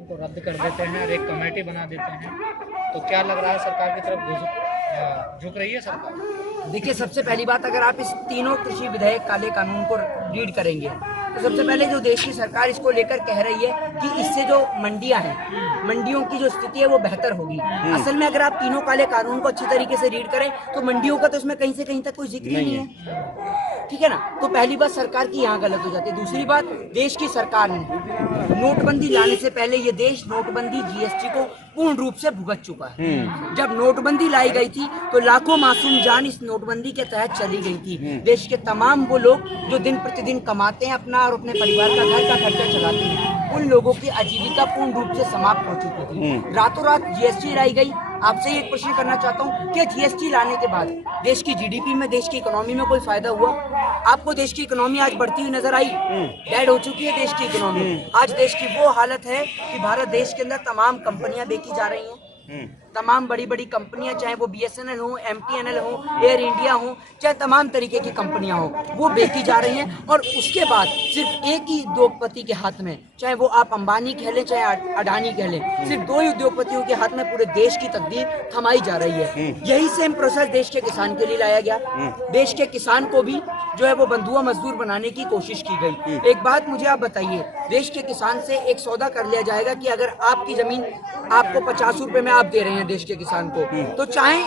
कानून को रद्द कर देते हैं और एक कमेटी बना देते हैं, तो क्या लग रहा है सरकार की तरफ झुक रही है सरकार? देखिए, सबसे पहली बात, अगर आप इस तीनों कृषि विधेयक काले कानून को रीड करेंगे तो सबसे पहले जो देश की सरकार इसको लेकर कह रही है कि इससे जो मंडियां हैं, मंडियों की जो स्थिति है वो बेहतर होगी। असल में अगर आप तीनों काले कानून को अच्छी तरीके से रीड करें तो मंडियों का तो इसमें कहीं से कहीं तक कोई जिक्र ही नहीं है, ठीक है ना। तो पहली बात सरकार की यहाँ गलत हो जाती है। दूसरी बात, देश की सरकार ने नोटबंदी लाने से पहले ये देश नोटबंदी जीएसटी को पूर्ण रूप से भुगत चुका है। जब नोटबंदी लाई गई थी तो लाखों मासूम जान इस नोटबंदी के तहत चली गई थी। देश के तमाम वो लोग जो दिन प्रतिदिन कमाते हैं अपना और अपने परिवार का घर का खर्चा चलाते हैं, उन लोगों की आजीविका पूर्ण रूप से समाप्त हो चुकी थी। रातों रात जीएसटी लाई गई। आपसे एक प्रश्न करना चाहता हूँ कि जीएसटी लाने के बाद देश की जीडीपी में, देश की इकोनॉमी में कोई फायदा हुआ? आपको देश की इकोनॉमी आज बढ़ती हुई नजर आई? डेड हो चुकी है देश की इकोनॉमी। आज देश की वो हालत है कि भारत देश के अंदर तमाम कंपनियां बेची जा रही हैं। तमाम बड़ी बड़ी कंपनियां, चाहे वो बीएसएनएल हो, एमटीएनएल हो, एयर इंडिया हो, चाहे तमाम तरीके की कंपनियां हो, वो बेची जा रही हैं। और उसके बाद सिर्फ एक ही उद्योगपति के हाथ में, चाहे वो आप अंबानी कह लें चाहे अडानी कह लें, सिर्फ दो ही उद्योगपतियों के हाथ में पूरे देश की तकदीर थमाई जा रही है। यही सेम प्रोसेस देश के किसान के लिए लाया गया। देश के किसान को भी जो है वो बंधुआ मजदूर बनाने की कोशिश की गई। एक बात मुझे आप बताइए, देश के किसान से एक सौदा कर लिया जाएगा कि अगर आपकी जमीन आपको 50 रुपए में आप दे रहे हैं देश के किसान को, तो चाहे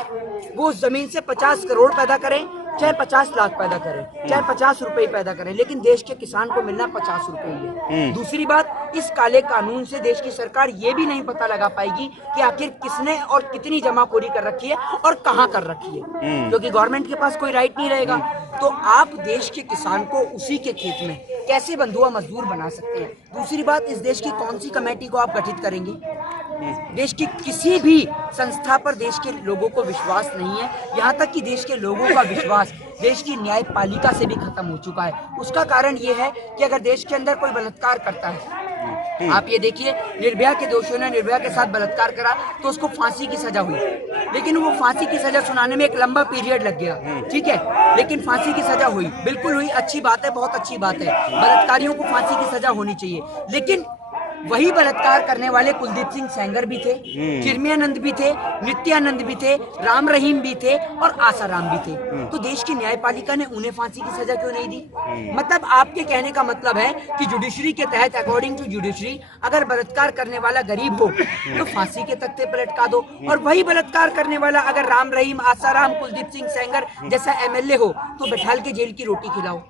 वो उस जमीन से 50 करोड़ पैदा करें, चाहे 50 लाख पैदा करें, चाहे 50 रुपए पैदा करें, लेकिन देश के किसान को मिलना 50 रुपए ही है। दूसरी बात, इस काले कानून से देश की सरकार ये भी नहीं पता लगा पाएगी कि आखिर किसने और कितनी जमाखोरी कर रखी है और कहां कर रखी है, क्योंकि गवर्नमेंट के पास कोई राइट नहीं रहेगा। तो आप देश के किसान को उसी के खेत में कैसे बंधुआ मजदूर बना सकते हैं? दूसरी बात, इस देश की कौन सी कमेटी को आप गठित करेंगे? देश की किसी भी संस्था पर देश के लोगों को विश्वास नहीं है। यहाँ तक कि देश के लोगों का विश्वास देश की न्यायपालिका से भी खत्म हो चुका है। उसका कारण ये है कि अगर देश के अंदर कोई बलात्कार करता है, आप ये देखिए, निर्भया के दोषियों ने निर्भया के साथ बलात्कार करा तो उसको फांसी की सजा हुई, लेकिन वो फांसी की सजा सुनाने में एक लंबा पीरियड लग गया, ठीक है, लेकिन फांसी की सजा हुई, बिल्कुल हुई, अच्छी बात है, बहुत अच्छी बात है। बलात्कारियों को फांसी की सजा होनी चाहिए, लेकिन वही बलात्कार करने वाले कुलदीप सिंह सेंगर भी थे, चिरमियानंद भी थे, नित्यानंद भी थे, राम रहीम भी थे और आसाराम भी थे। तो देश की न्यायपालिका ने उन्हें फांसी की सजा क्यों नहीं दी? मतलब आपके कहने का मतलब है कि जुडिशरी के तहत, अकॉर्डिंग टू जुडिशरी, अगर बलात्कार करने वाला गरीब हो तो फांसी के तख्ते पर लटका दो, और वही बलात्कार करने वाला अगर राम रहीम, आसाराम, कुलदीप सिंह सेंगर जैसा एमएलए हो तो बैठाल के जेल की रोटी खिलाओ।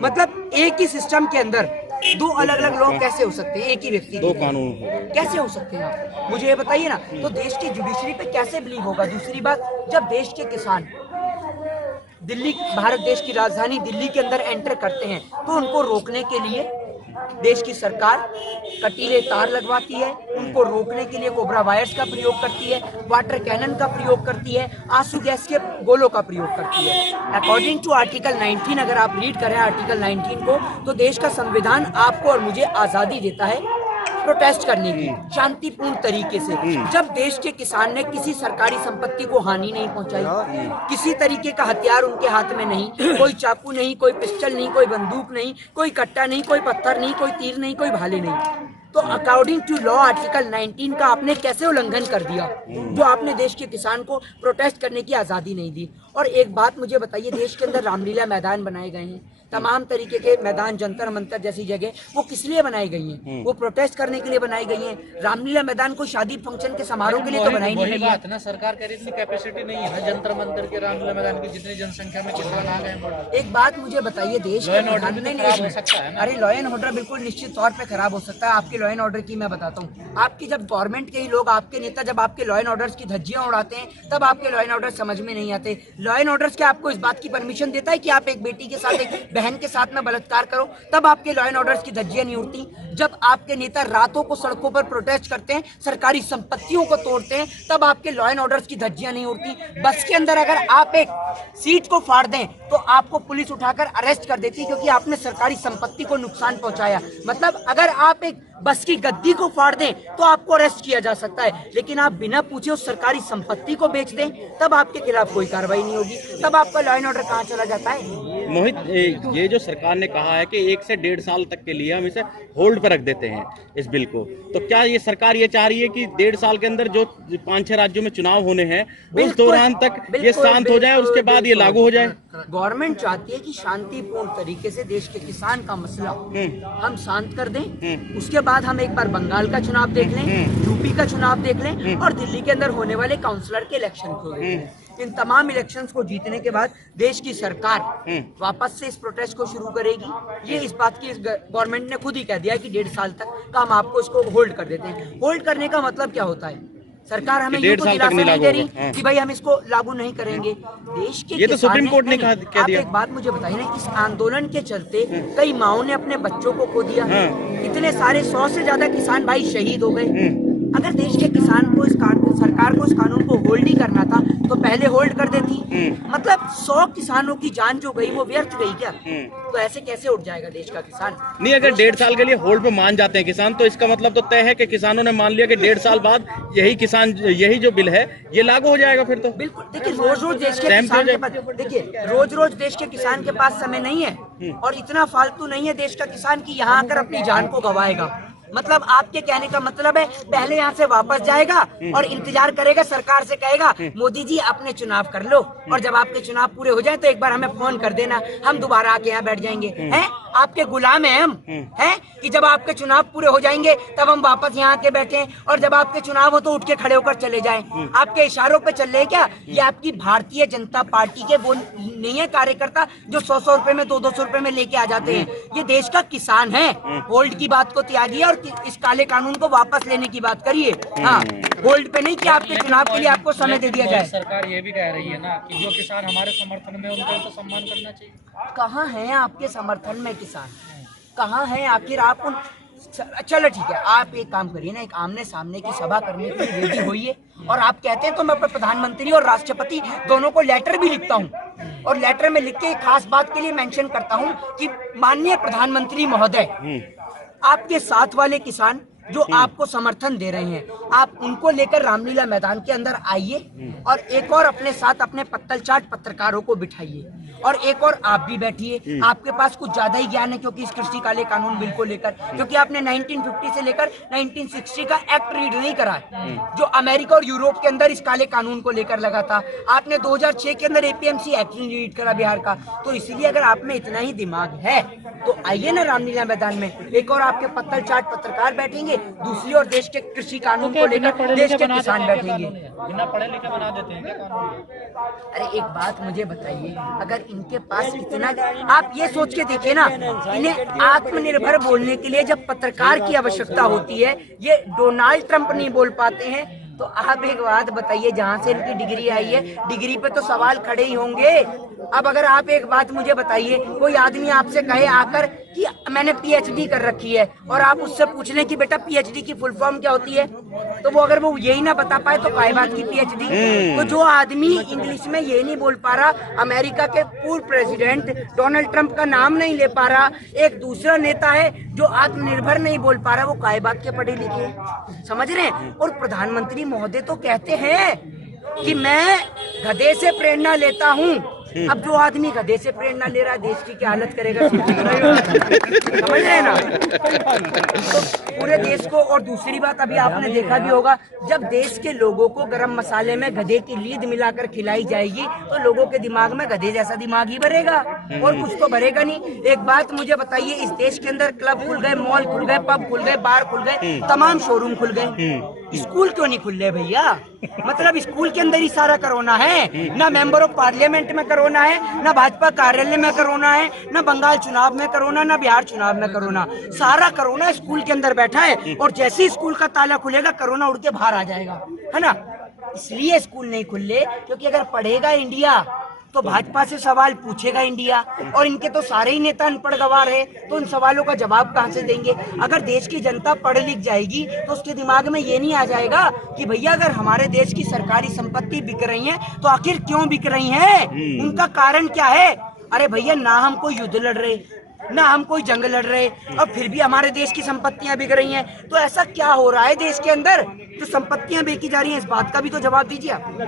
मतलब एक ही सिस्टम के अंदर दो अलग अलग लोग कैसे हो सकते हैं? एक ही व्यक्ति, दो कानून कैसे हो सकते हैं? आप मुझे ये बताइए ना। तो देश की जुडिशरी पे कैसे बिलीव होगा? दूसरी बात, जब देश के किसान दिल्ली, भारत देश की राजधानी दिल्ली के अंदर एंटर करते हैं तो उनको रोकने के लिए देश की सरकार कटीले तार लगवाती है, उनको रोकने के लिए कोबरा वायर्स का प्रयोग करती है, वाटर कैनन का प्रयोग करती है, आंसू गैस के गोलों का प्रयोग करती है। अकॉर्डिंग टू आर्टिकल 19, अगर आप रीड करें आर्टिकल 19 को, तो देश का संविधान आपको और मुझे आजादी देता है प्रोटेस्ट करने की शांतिपूर्ण तरीके से। जब देश के किसान ने किसी सरकारी संपत्ति को हानि नहीं पहुंचाई, किसी तरीके का हथियार उनके हाथ में नहीं, कोई चाकू नहीं, कोई पिस्टल नहीं, कोई बंदूक नहीं, कोई कट्टा नहीं, कोई पत्थर नहीं, कोई तीर नहीं, कोई भाले नहीं, तो अकॉर्डिंग टू लॉ आर्टिकल 19 का आपने कैसे उल्लंघन कर दिया, जो आपने देश के किसान को प्रोटेस्ट करने की आजादी नहीं दी। और एक बात मुझे बताइए, देश के अंदर रामलीला मैदान बनाए गए हैं, तमाम तरीके के मैदान, जंतर मंतर जैसी जगह, वो किस लिए बनाई गई हैं? वो प्रोटेस्ट करने के लिए बनाई गई हैं। रामलीला मैदान को शादी फंक्शन के समारोह के लिए तो बनाई नहीं गई है ना। सरकार कह रही इतनी कैपेसिटी नहीं है ना जंतर मंतर के, रामलीला मैदान की जितनी जनसंख्या में किसान आ गए। एक बात मुझे बताइए, देश का अरे लॉ एंड ऑर्डर बिल्कुल निश्चित तौर पर खराब हो सकता है। आपके लॉ एंड ऑर्डर की मैं बताता हूँ, आपकी जब गवर्नमेंट के ही लोग, आपके नेता जब आपके लॉ एंड ऑर्डर की धज्जियां उड़ाते हैं तब आपके लॉ एंड ऑर्डर समझ में नहीं आते। लॉ एंड ऑर्डर क्या आपको इस बात की परमिशन देता है कि आप एक बेटी के साथ, एक बहन के साथ में बलात्कार करो? तब आपके लॉ एंड ऑर्डर की धज्जियां नहीं उड़ती। जब आपके नेता रातों को सड़कों पर प्रोटेस्ट करते हैं, सरकारी संपत्तियों को तोड़ते हैं, तब आपके लॉ एंड ऑर्डर की धज्जियां नहीं उड़ती। बस के अंदर अगर आप एक सीट को फाड़ दें तो आपको पुलिस उठाकर अरेस्ट कर देती है, क्योंकि आपने सरकारी संपत्ति को नुकसान पहुंचाया। मतलब अगर आप एक बस की गद्दी को फाड़ दें तो आपको अरेस्ट किया जा सकता है, लेकिन आप बिना पूछे उस सरकारी संपत्ति को बेच दें तब आपके खिलाफ कोई कार्रवाई नहीं होगी, तब आपका लॉ एंड ऑर्डर कहाँ चला जाता है? मोहित, ये जो सरकार ने कहा है कि 1 से 1.5 साल तक के लिए हम इसे होल्ड पर रख देते हैं इस बिल को, तो क्या ये सरकार ये चाह रही है कि 1.5 साल के अंदर जो 5-6 राज्यों में चुनाव होने हैं उस दौरान तक ये शांत हो जाए और उसके बाद ये लागू हो जाए? गवर्नमेंट चाहती है कि शांतिपूर्ण तरीके से देश के किसान का मसला हम शांत कर दें, उसके बाद हम एक बार बंगाल का चुनाव देख लें, यूपी का चुनाव देख लें और दिल्ली के अंदर होने वाले काउंसलर के इलेक्शन को देख लें। इन तमाम इलेक्शंस को जीतने के बाद देश की सरकार वापस से इस प्रोटेस्ट को शुरू करेगी। ये इस बात की गवर्नमेंट ने खुद ही कह दिया कि 1.5 साल तक का हम आपको इसको होल्ड कर देते हैं। होल्ड करने का मतलब क्या होता है? सरकार हमें ये तो दिलासा नहीं दे रही कि भाई हम इसको लागू नहीं करेंगे। देश के ये तो सुप्रीम कोर्ट ने कह आप दिया। एक बात मुझे बताइए ना, इस आंदोलन के चलते कई माओं ने अपने बच्चों को खो दिया, इतने सारे 100 से ज्यादा किसान भाई शहीद हो गए। अगर देश के किसान को सरकार को इस कानून को होल्ड ही करना था तो पहले होल्ड कर देती। मतलब 100 किसानों की जान जो गई वो व्यर्थ गई क्या? तो ऐसे कैसे उठ जाएगा देश का किसान? नहीं, अगर 1.5 साल के लिए होल्ड पे मान जाते हैं किसान, तो इसका मतलब तो तय है कि किसानों ने मान लिया कि 1.5 साल बाद यही जो बिल है ये लागू हो जाएगा फिर तो। बिल्कुल, देखिए रोज रोज देश के किसान के पास देश के किसान के पास समय नहीं है और इतना फालतू नहीं है देश का किसान कि यहाँ आकर अपनी जान को गंवाएगा। मतलब आपके कहने का मतलब है पहले यहाँ से वापस जाएगा और इंतजार करेगा, सरकार से कहेगा मोदी जी अपने चुनाव कर लो और जब आपके चुनाव पूरे हो जाए तो एक बार हमें फोन कर देना, हम दोबारा आके यहाँ बैठ जाएंगे। हैं आपके गुलाम हैं हम, हैं कि जब आपके चुनाव पूरे हो जाएंगे तब हम वापस यहाँ आके बैठे और जब आपके चुनाव हो तो उठ के खड़े होकर चले जाएं। आपके इशारों पे चल रहे हैं क्या? ये आपकी भारतीय जनता पार्टी के वो नहीं है कार्यकर्ता जो 100-100 रुपए में 200-200 रुपए में लेके आ जाते हैं। ये देश का किसान है। होल्ड की बात को त्यागिए और इस काले कानून को वापस लेने की बात करिए। हाँ, होल्ड पे नहीं कि आपके चुनाव के लिए आपको समय दे दिया जाए। सरकार ये भी कह रही है ना कि जो किसान हमारे समर्थन में उनका तो सम्मान करना चाहिए। कहाँ है आपके समर्थन में किसान? कहाँ है आखिर? आप उन चलो ठीक है, आप एक काम करिए ना, एक आमने सामने की सभा करने के लिए रेडी होइए और आप कहते हैं तो मैं प्रधानमंत्री और राष्ट्रपति दोनों को लेटर भी लिखता हूँ और लेटर में लिख के एक खास बात के लिए मेंशन करता हूँ कि माननीय प्रधानमंत्री महोदय, आपके साथ वाले किसान जो आपको समर्थन दे रहे हैं, आप उनको लेकर रामलीला मैदान के अंदर आइए और एक और अपने साथ अपने पत्तल चाट पत्रकारों को बिठाइए और एक और आप भी बैठिए। आपके पास कुछ ज्यादा ही ज्ञान है क्योंकि इस कृषि काले कानून बिल को लेकर, क्योंकि आपने 1950 से लेकर 1960 का एक्ट रीड नहीं करा जो अमेरिका और यूरोप के अंदर इस काले कानून को लेकर लगा था। आपने 2006 के अंदर एपीएमसी एक्ट नहीं रीड करा बिहार का। तो इसलिए अगर आप में इतना ही दिमाग है तो आइए ना रामलीला मैदान में, एक और आपके पत्तल चाट पत्रकार बैठेंगे, दूसरी ओर देश के कृषि कानून को लेकर देश के किसान बैठेंगे। बिना पढ़े लिखे बना देते हैं क्या कानून? अरे एक बात मुझे बताइए, अगर इनके पास इतना, आप ये सोच के देखिए ना, इन्हें आत्मनिर्भर बोलने के लिए जब पत्रकार की आवश्यकता होती है, ये डोनाल्ड ट्रंप नहीं बोल पाते हैं, तो आप एक बात बताइए, जहाँ से इनकी डिग्री आई है, डिग्री पे तो सवाल खड़े ही होंगे। अब अगर आप एक बात मुझे बताइए, कोई आदमी आपसे कहे आकर कि मैंने पीएचडी कर रखी है और आप उससे पूछ लें कि बेटा पीएचडी की फुल फॉर्म क्या होती है, तो वो अगर वो यही ना बता पाए तो काय बात की पीएचडी। तो जो आदमी इंग्लिश में ये नहीं बोल पा रहा, अमेरिका के पूर्व प्रेसिडेंट डोनाल्ड ट्रंप का नाम नहीं ले पा रहा, एक दूसरा नेता है जो आत्मनिर्भर नहीं बोल पा रहा, वो काय बात के पढ़े लिखे, समझ रहे हैं? और प्रधानमंत्री महोदय तो कहते हैं कि मैं गधे से प्रेरणा लेता हूँ। अब जो आदमी गधे से प्रेरणा ले रहा है, देश की क्या हालत करेगा? समझ रहे हैं ना? तो पूरे देश को, और दूसरी बात अभी आपने देखा भी होगा, जब देश के लोगों को गरम मसाले में गधे की लीद मिलाकर खिलाई जाएगी तो लोगों के दिमाग में गधे जैसा दिमाग ही भरेगा और कुछ तो भरेगा नहीं। एक बात मुझे बताइए, इस देश के अंदर क्लब खुल गए, मॉल खुल गए, पब खुल गए, बार खुल गए, तमाम शोरूम खुल गए, स्कूल क्यों नहीं खुल रहे भैया? मतलब स्कूल के अंदर ही सारा कोरोना है, ना मेंबर ऑफ पार्लियामेंट में कोरोना है, ना भाजपा कार्यालय में कोरोना है, ना बंगाल चुनाव में कोरोना, ना बिहार चुनाव में कोरोना, सारा कोरोना स्कूल के अंदर बैठा है और जैसे ही स्कूल का ताला खुलेगा कोरोना उड़ के बाहर आ जाएगा, है ना? इसलिए स्कूल नहीं खुले क्योंकि अगर पढ़ेगा इंडिया तो भाजपा से सवाल पूछेगा इंडिया, और इनके तो सारे ही नेता अनपढ़ गवार है, तो उन सवालों का जवाब कहां से देंगे? अगर देश की जनता पढ़ लिख जाएगी तो उसके दिमाग में ये नहीं आ जाएगा कि भैया अगर हमारे देश की सरकारी संपत्ति बिक रही है तो आखिर क्यों बिक रही है, उनका कारण क्या है? अरे भैया, ना हम कोई युद्ध लड़ रहे, ना हम कोई जंग लड़ रहे, और फिर भी हमारे देश की संपत्तियां बिक रही हैं। तो ऐसा क्या हो रहा है देश के अंदर जो संपत्तियां बेची जा रही हैं? इस बात का भी तो जवाब दीजिए आप।